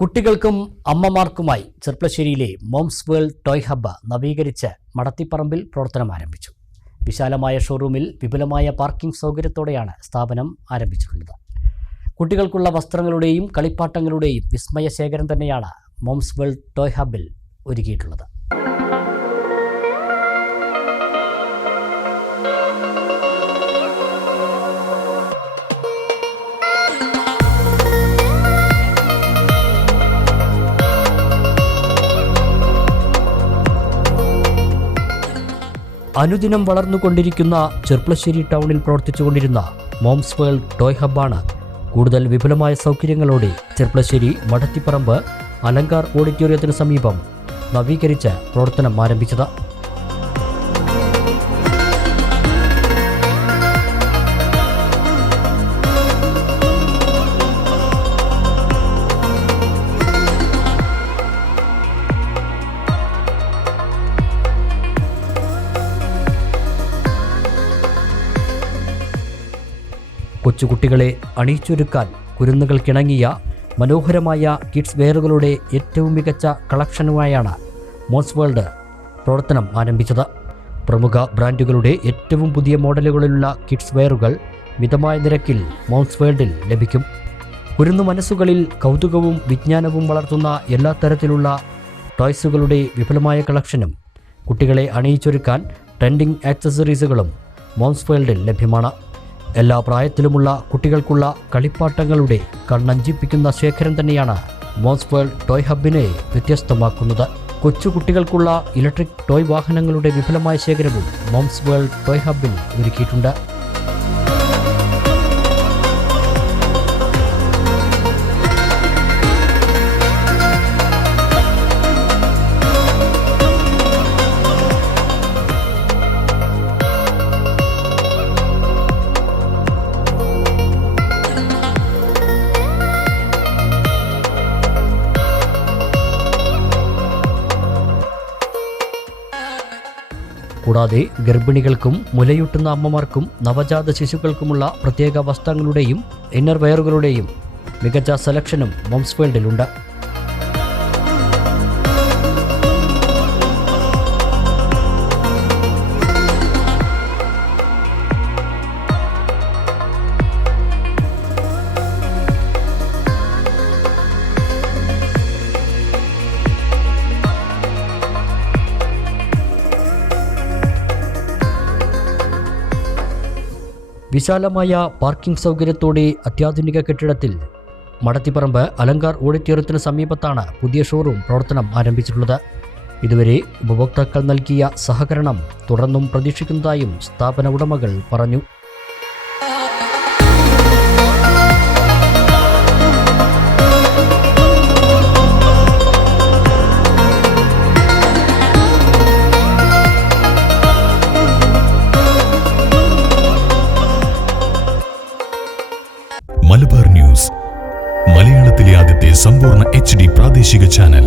കുട്ടികൾക്കും അമ്മമാർക്കുമായി ചെർപ്പളശ്ശേരിയിലെ മോംസ് വേൾഡ് ടോയ് ഹബ്ബ് നവീകരിച്ച് മടത്തിപ്പറമ്പിൽ പ്രവർത്തനം ആരംഭിച്ചു. വിശാലമായ ഷോറൂമിൽ വിപുലമായ പാർക്കിംഗ് സൗകര്യത്തോടെയാണ് സ്ഥാപനം ആരംഭിച്ചിട്ടുള്ളത്. കുട്ടികൾക്കുള്ള വസ്ത്രങ്ങളുടെയും കളിപ്പാട്ടങ്ങളുടെയും വിസ്മയ ശേഖരം തന്നെയാണ് മോംസ് വേൾഡ് ടോയ് ഹബ്ബിൽ ഒരുക്കിയിട്ടുള്ളത്. അനുദിനം വളർന്നുകൊണ്ടിരിക്കുന്ന ചെർപ്പളശ്ശേരി ടൗണിൽ പ്രവർത്തിച്ചുകൊണ്ടിരുന്ന മോംസ് വേൾഡ് ടോയ് ഹബ്ബാണ് കൂടുതൽ വിപുലമായ സൗകര്യങ്ങളോടെ ചെർപ്പളശ്ശേരി മടത്തിപ്പറമ്പ് അലങ്കാർ ഓഡിറ്റോറിയത്തിന് സമീപം നവീകരിച്ച് പ്രവർത്തനം ആരംഭിച്ചത്. കൊച്ചുകുട്ടികളെ അണിയിച്ചൊരുക്കാൻ കുരുന്നുകൾക്കിണങ്ങിയ മനോഹരമായ കിഡ്സ് വെയറുകളുടെ ഏറ്റവും മികച്ച കളക്ഷനുമായാണ് മോംസ് വേൾഡ് പ്രവർത്തനം ആരംഭിച്ചത്. പ്രമുഖ ബ്രാൻഡുകളുടെ ഏറ്റവും പുതിയ മോഡലുകളിലുള്ള കിഡ്സ് വെയറുകൾ മിതമായ നിരക്കിൽ മോംസ് വേൾഡിൽ ലഭിക്കും. കുരുന്നു മനസ്സുകളിൽ കൗതുകവും വിജ്ഞാനവും വളർത്തുന്ന എല്ലാ തരത്തിലുള്ള ടോയ്സുകളുടെ വിപുലമായ കളക്ഷനും കുട്ടികളെ അണിയിച്ചൊരുക്കാൻ ട്രെൻഡിംഗ് ആക്സസറീസുകളും മോംസ് വേൾഡിൽ ലഭ്യമാണ്. എല്ലാ പ്രായത്തിലുമുള്ള കുട്ടികൾക്കുള്ള കളിപ്പാട്ടങ്ങളുടെ കണ്ണഞ്ചിപ്പിക്കുന്ന ശേഖരം തന്നെയാണ് മോംസ് വേൾഡ് ടോയ് ഹബ്ബിനെ വ്യത്യസ്തമാക്കുന്നത്. കൊച്ചുകുട്ടികൾക്കുള്ള ഇലക്ട്രിക് ടോയ് വാഹനങ്ങളുടെ വിപുലമായ ശേഖരവും മോംസ് വേൾഡ് ടോയ് ഹബ്ബിൽ ഒരുക്കിയിട്ടുണ്ട്. കൂടാതെ ഗർഭിണികൾക്കും മുലയൂട്ടുന്ന അമ്മമാർക്കും നവജാത ശിശുക്കൾക്കുമുള്ള പ്രത്യേക വസ്ത്രങ്ങളുടെയും ഇന്നർ വെയറുകളുടെയും മികച്ച സെലക്ഷനും മോംസ് വേൾഡിലുണ്ട്. വിശാലമായ പാർക്കിംഗ് സൗകര്യത്തോടെ അത്യാധുനിക കെട്ടിടത്തിൽ മടത്തിപ്പറമ്പ് അലങ്കാർ ഓഡിറ്റോറിയത്തിന് സമീപത്താണ് പുതിയ ഷോറൂം പ്രവർത്തനം ആരംഭിച്ചിട്ടുള്ളത്. ഇതുവരെ ഉപഭോക്താക്കൾ നൽകിയ സഹകരണം തുടർന്നും പ്രതീക്ഷിക്കുന്നതായും സ്ഥാപന ഉടമകൾ പറഞ്ഞു. മലബാർ ന്യൂസ്, മലയാളത്തിലെ ആദ്യത്തെ സമ്പൂർണ്ണ HD പ്രാദേശിക ചാനൽ.